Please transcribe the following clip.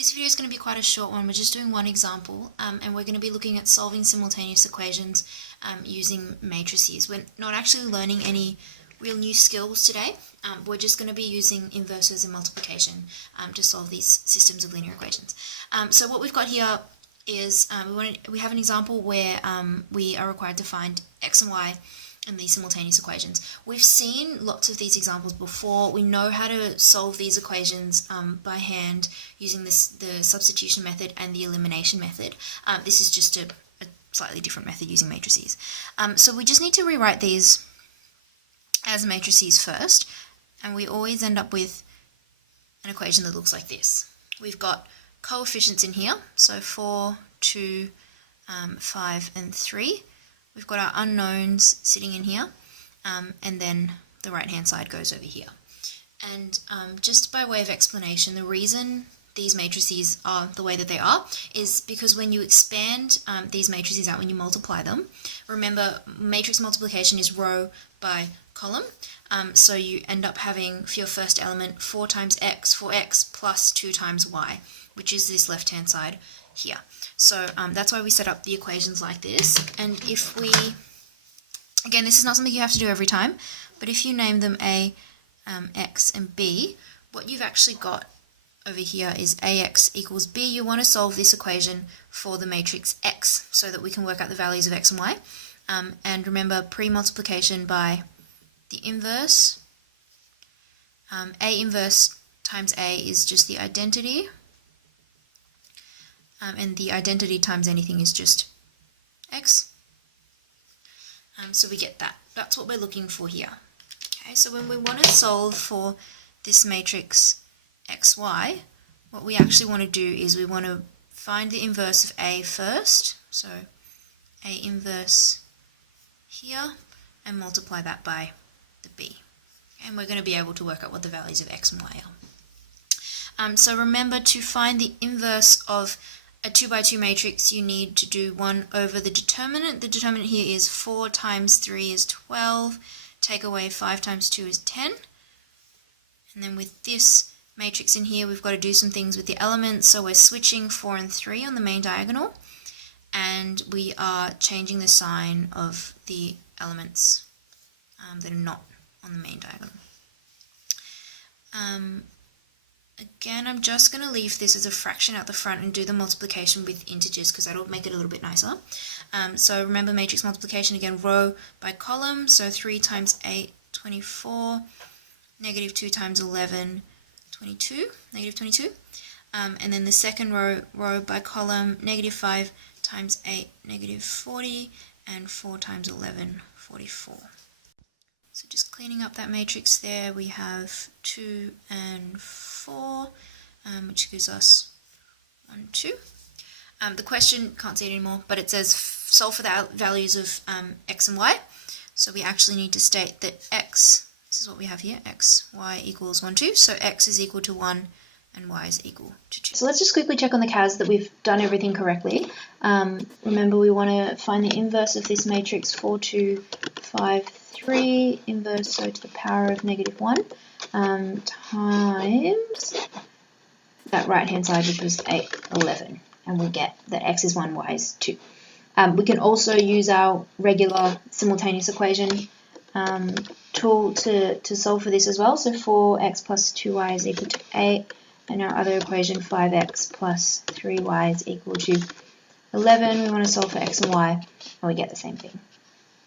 This video is going to be quite a short one. We're just doing one example, and we're going to be looking at solving simultaneous equations using matrices. We're not actually learning any real new skills today. We're just going to be using inverses and multiplication to solve these systems of linear equations. So what we've got here is we have an example where we are required to find x and y in these simultaneous equations. We've seen lots of these examples before. We know how to solve these equations by hand using the substitution method and the elimination method. This is just a slightly different method using matrices. So we just need to rewrite these as matrices first, and we always end up with an equation that looks like this. We've got coefficients in here, so 4, 2, 5, and 3. We've got our unknowns sitting in here, and then the right-hand side goes over here. And just by way of explanation, the reason these matrices are the way that they are is because when you expand these matrices out, when you multiply them, remember matrix multiplication is row by column, so you end up having for your first element 4 times x, 4x plus 2 times y, which is this left-hand side here. So that's why we set up the equations like this. And if we, again, this is not something you have to do every time, but if you name them a, x, and b, what you've actually got over here is ax equals b. You want to solve this equation for the matrix x so that we can work out the values of x and y. And remember, pre-multiplication by the inverse. A inverse times a is just the identity. And the identity times anything is just x. So we get that. That's what we're looking for here. Okay, so when we want to solve for this matrix xy, what we actually want to do is we want to find the inverse of a first. So a inverse here, and multiply that by the b. And we're going to be able to work out what the values of x and y are. So remember, to find the inverse of a 2 by 2 matrix, you need to do 1 over the determinant. The determinant here is 4 times 3 is 12. Take away 5 times 2 is 10. And then with this matrix in here, we've got to do some things with the elements. So we're switching 4 and 3 on the main diagonal, and we are changing the sign of the elements that are not on the main diagonal. Again, I'm just going to leave this as a fraction at the front and do the multiplication with integers because that'll make it a little bit nicer. So remember, matrix multiplication, again, row by column. So 3 times 8, 24. Negative 2 times 11, 22. Negative 22. And then the second row by column, negative 5 times 8, negative 40. And 4 times 11, 44. So just cleaning up that matrix there, we have 2 and 4, which gives us 1, 2. The question, can't see it anymore, but it says solve for the values of x and y. So we actually need to state that x, this is what we have here, x, y equals 1, 2. So x is equal to 1 and y is equal to 2. So let's just quickly check on the CAS that we've done everything correctly. Remember, we want to find the inverse of this matrix 4, 2, 5, 3, inverse, so to the power of negative 1, times that right-hand side, which was 8, 11. And we get that x is 1, y is 2. We can also use our regular simultaneous equation tool to solve for this as well. So 4x plus 2y is equal to 8. And our other equation, 5x plus 3y is equal to 11. We want to solve for x and y, and we get the same thing.